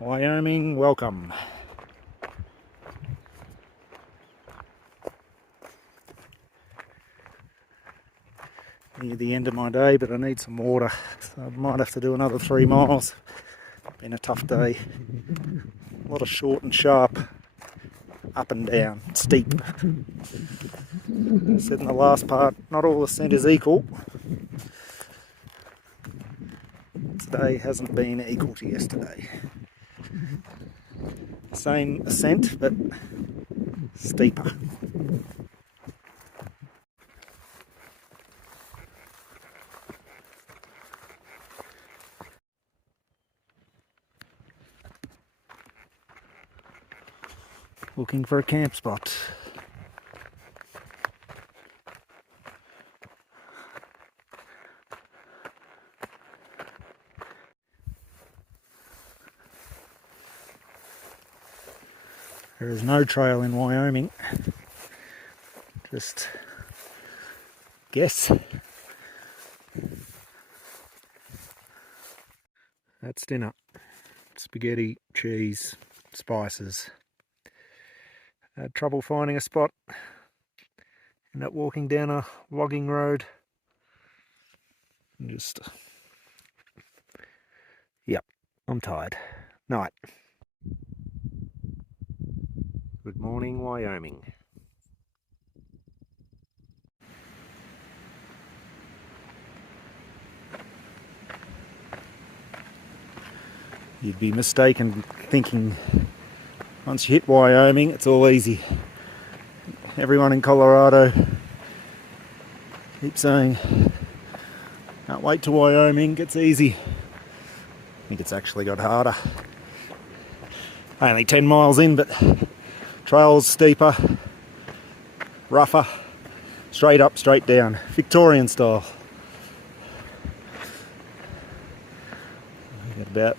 Wyoming, welcome. Near the end of my day, but I need some water, so I might have to do another 3 miles. Been a tough day. A lot of short and sharp, up and down, steep. I said in the last part, not all ascent is equal. Today hasn't been equal to yesterday. Same ascent, but steeper. Looking for a camp spot. There is no trail in Wyoming. Just guess. That's dinner. Spaghetti, cheese, spices. Had trouble finding a spot. Ended up walking down a logging road. And just, yep, I'm tired. Night. Good morning, Wyoming. You'd be mistaken thinking once you hit Wyoming, it's all easy. Everyone in Colorado keeps saying, can't wait to Wyoming, it's easy. I think it's actually got harder. Only 10 miles in, but trails steeper, rougher, straight up, straight down, Victorian style. I get about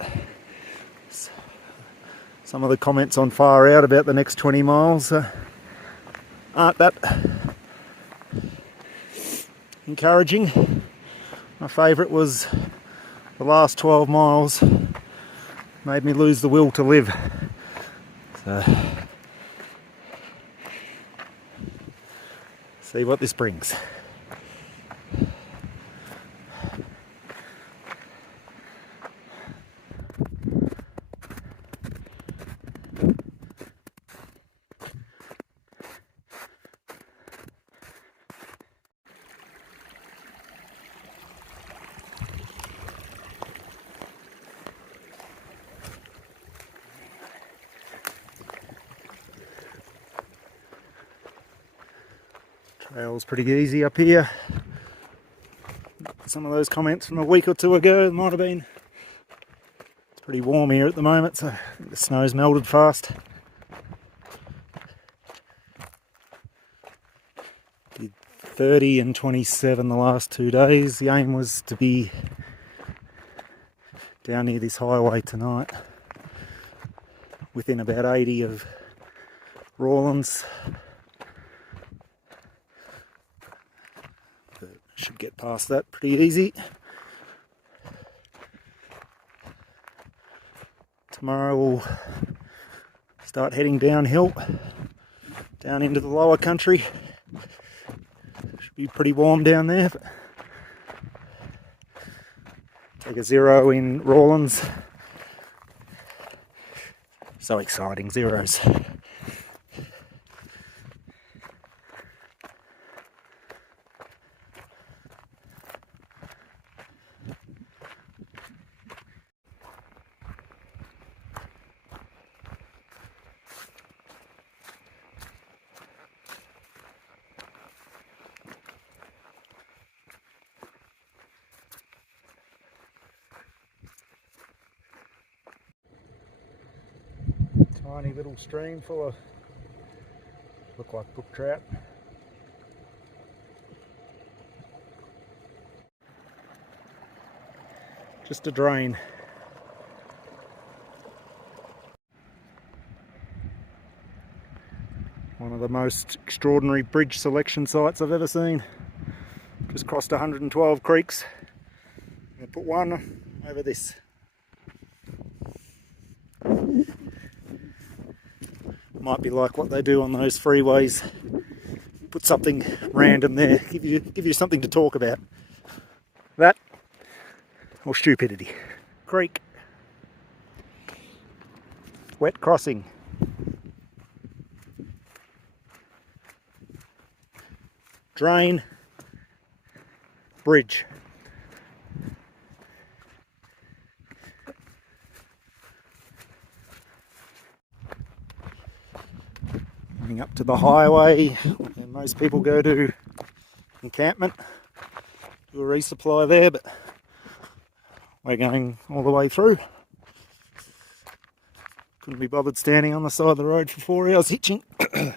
some of the comments on Far Out about the next 20 miles aren't that encouraging. My favourite was the last 12 miles, made me lose the will to live. So, see what this brings. Trail's pretty easy up here. Some of those comments from a week or two ago might have been. It's pretty warm here at the moment, so I think the snow's melted fast. Did 30 and 27 the last 2 days. The aim was to be down near this highway tonight, within about 80 of Rawlins. Should get past that pretty easy. Tomorrow we'll start heading downhill, down into the lower country. Should be pretty warm down there. But take a zero in Rawlins. So exciting, zeros. Tiny little stream full of, look like brook trout. Just a drain. One of the most extraordinary bridge selection sites I've ever seen. Just crossed 112 creeks. I'm going to put one over this. Might be like what they do on those freeways. Put something random there, give you something to talk about. That or stupidity. Creek. Wet crossing. Drain. Bridge. Coming up to the highway where most people go to encampment. Do a resupply there, but we're going all the way through. Couldn't be bothered standing on the side of the road for 4 hours hitching. This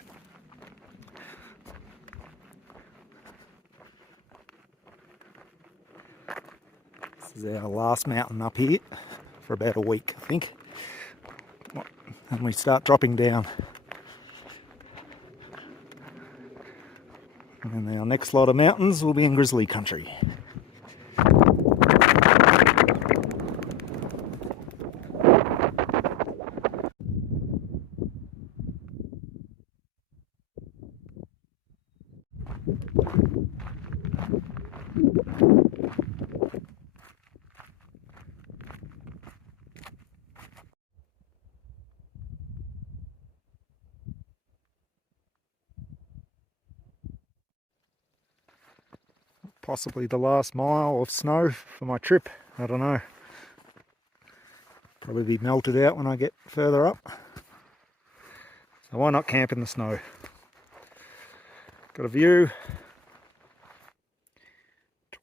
is our last mountain up here for about a week, I think. And we start dropping down. And then our next lot of mountains will be in grizzly country. Possibly the last mile of snow for my trip, I don't know. Probably be melted out when I get further up. So why not camp in the snow? Got a view.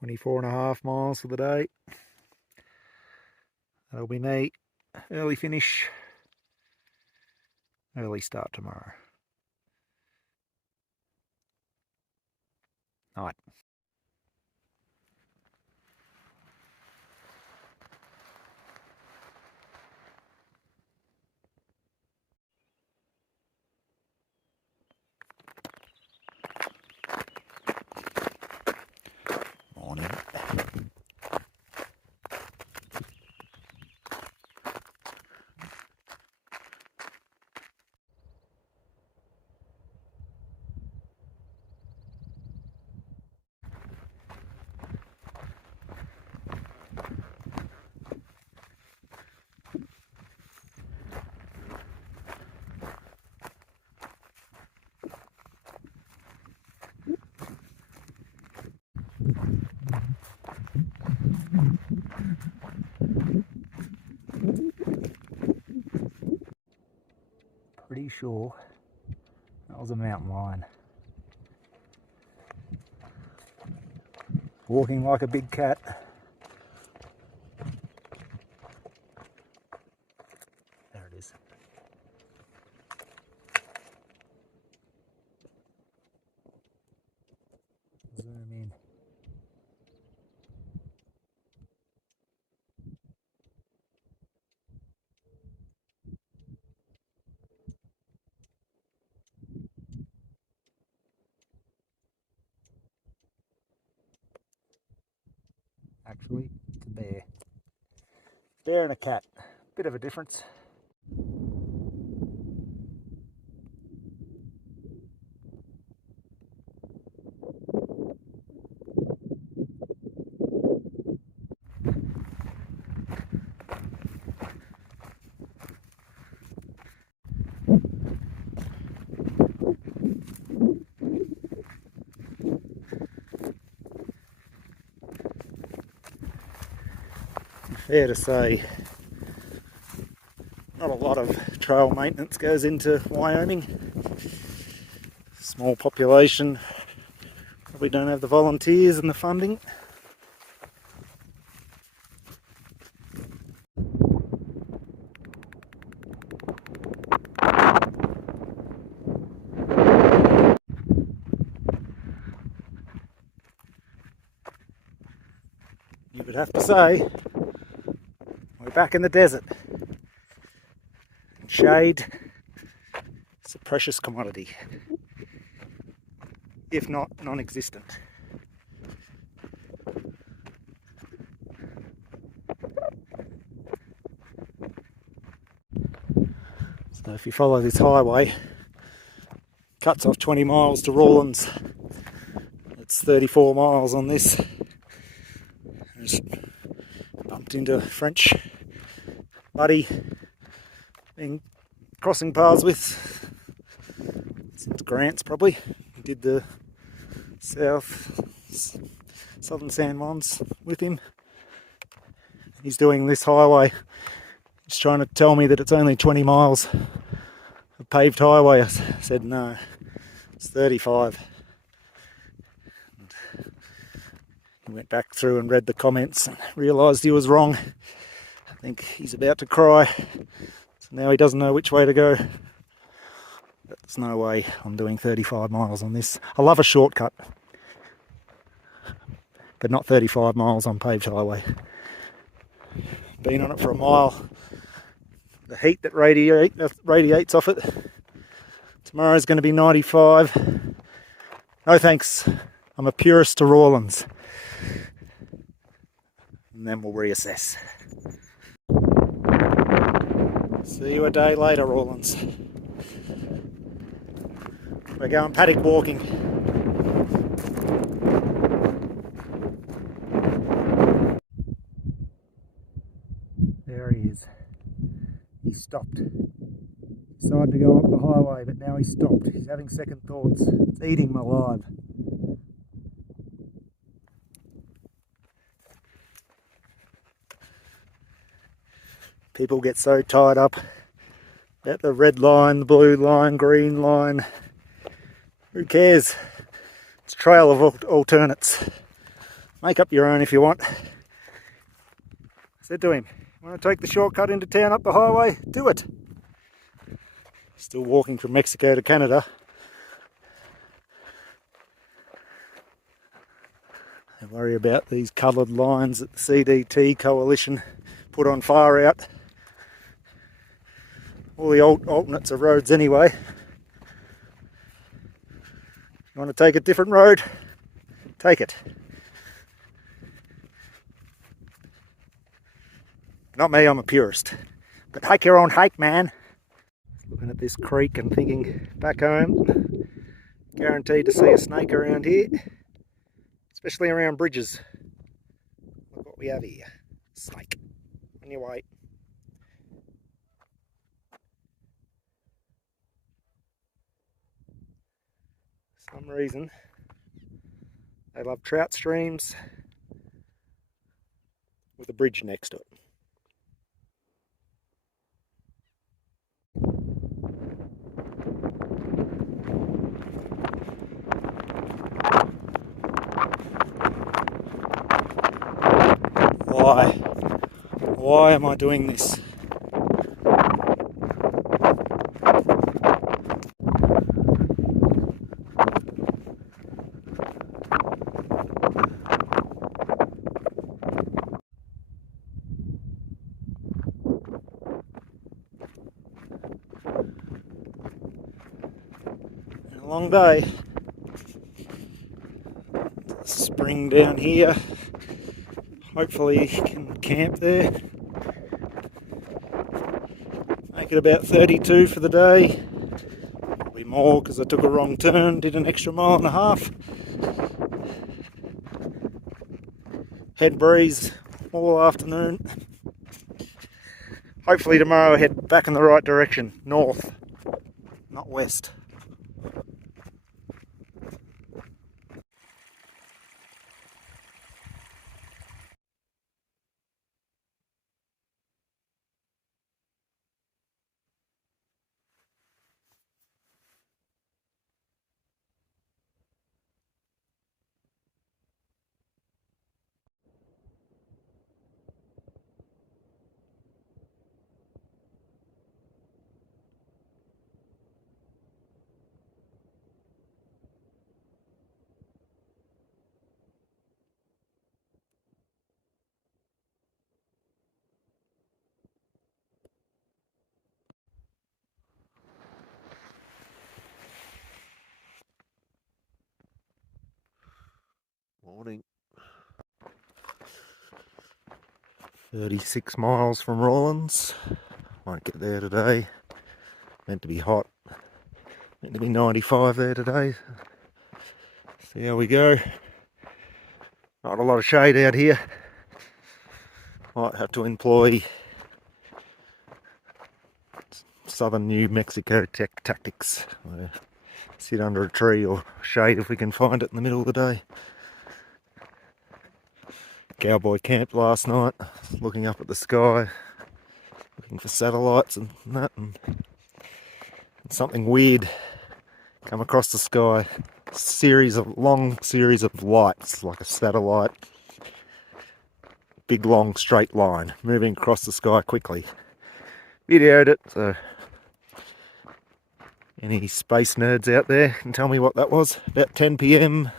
24.5 miles for the day. That'll be me. Early finish. Early start tomorrow. Night. Morning. Pretty sure that was a mountain lion. Walking like a big cat. There it is. Zoom in. Actually, it's a bear. Bear and a cat. Bit of a difference. Fair to say, not a lot of trail maintenance goes into Wyoming. Small population, probably don't have the volunteers and the funding. You would have to say, we're back in the desert. Shade is a precious commodity, if not non-existent. So if you follow this highway, cuts off 20 miles to Rawlins. It's 34 miles on this. Just bumped into a French buddy, been crossing paths with since Grant's probably. He did the southern San Juans with him. He's doing this highway. He's trying to tell me that it's only 20 miles of paved highway. I said no, it's 35. And he went back through and read the comments and realised he was wrong. I think he's about to cry. So now he doesn't know which way to go. But there's no way I'm doing 35 miles on this. I love a shortcut, but not 35 miles on paved highway. Been on it for a mile. The heat that radiates off it. Tomorrow's going to be 95. No thanks. I'm a purist to Rawlins. And then we'll reassess. See you a day later, Rawlins. We're going paddock walking. There he is. He stopped. Decided to go up the highway, but now he's stopped. He's having second thoughts. It's eating him alive. People get so tied up about the red line, the blue line, green line. Who cares? It's a trail of alternates. Make up your own if you want. I said to him, want to take the shortcut into town up the highway? Do it. Still walking from Mexico to Canada. I worry about these coloured lines that the CDT coalition put on far out. All the alternates are roads anyway. You want to take a different road? Take it. Not me, I'm a purist. But hike your own hike, man. Looking at this creek and thinking, back home, guaranteed to see a snake around here. Especially around bridges. Look what we have here. Snake. On your way. For some reason, they love trout streams with a bridge next to it. Why? Why am I doing this? A long day. Spring down here. Hopefully you can camp there. Make it about 32 for the day. Probably more because I took a wrong turn, did an extra mile and a half. Head breeze all afternoon. Hopefully tomorrow I head back in the right direction, north, not west. Morning. 36 miles from Rawlins. Might get there today. Meant to be hot. Meant to be 95 there today. See how we go. Not a lot of shade out here. Might have to employ southern New Mexico tactics. Sit under a tree or shade if we can find it in the middle of the day. Cowboy camped last night, looking up at the sky, looking for satellites and that, and something weird come across the sky. Long series of lights, like a satellite, big long straight line moving across the sky quickly. Videoed it, so any space nerds out there can tell me what that was. About 10 PM.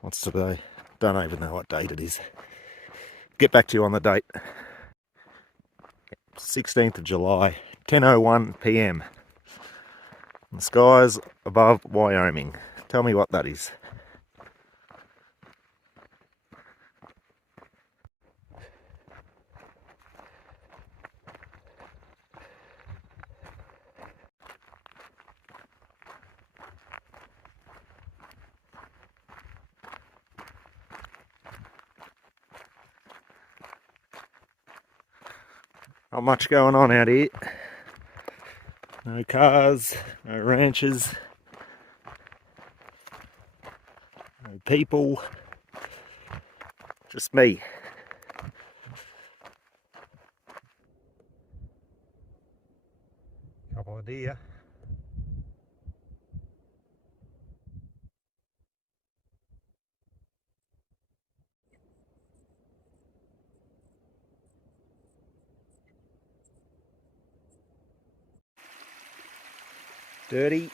What's today? Don't even know what date it is. Get back to you on the date. 16th of July, 10:01 PM. The skies above Wyoming. Tell me what that is. Not much going on out here. No cars, no ranches, no people, just me. Couple of deer. Dirty,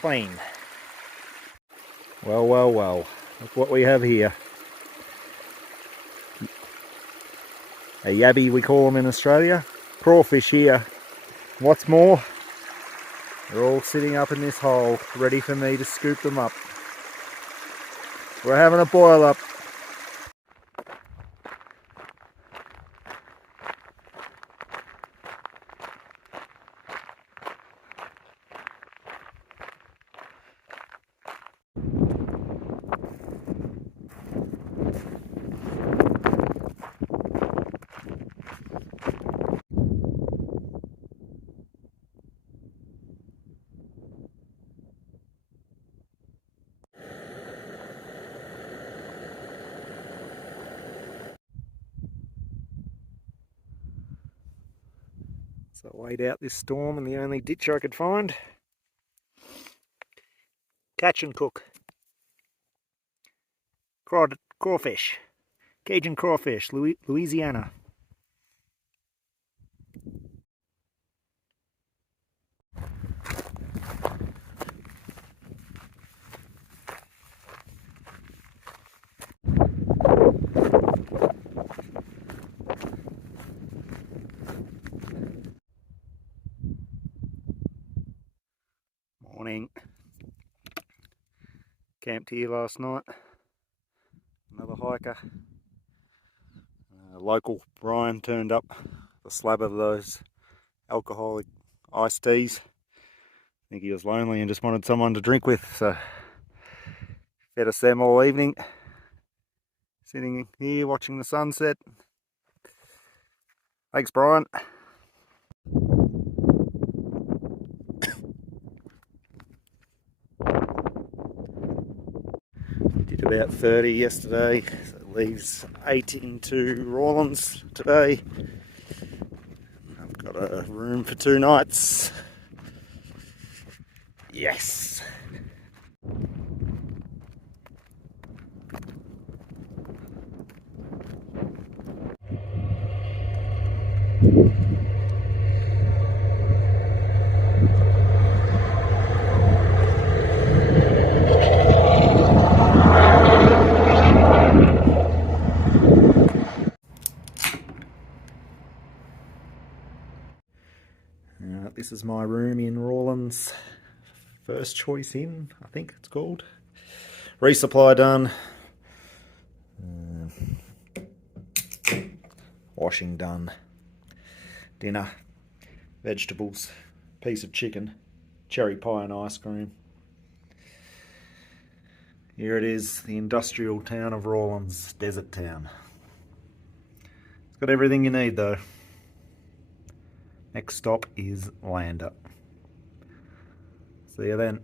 clean. Well, well, well. Look what we have here. A yabby, we call them in Australia. Crawfish here. What's more, they're all sitting up in this hole, ready for me to scoop them up. We're having a boil up. So I weighed out this storm and the only ditch I could find. Catch and cook. Crawfish. Cajun crawfish, Louisiana. Morning. Camped here last night. Another hiker. Local Brian turned up the slab of those alcoholic iced teas. I think he was lonely and just wanted someone to drink with, so fed us them all evening. Sitting here watching the sunset. Thanks, Brian. Did about 30 yesterday, so it leaves 8 into Rawlins today. I've got a room for 2 nights. Yes! This is my room in Rawlins. First Choice Inn, I think it's called. Resupply done. Washing done. dinner, vegetables, piece of chicken, cherry pie and ice cream. Here it is, the industrial town of Rawlins, desert town. It's got everything you need though. Next stop is Lander. See you then.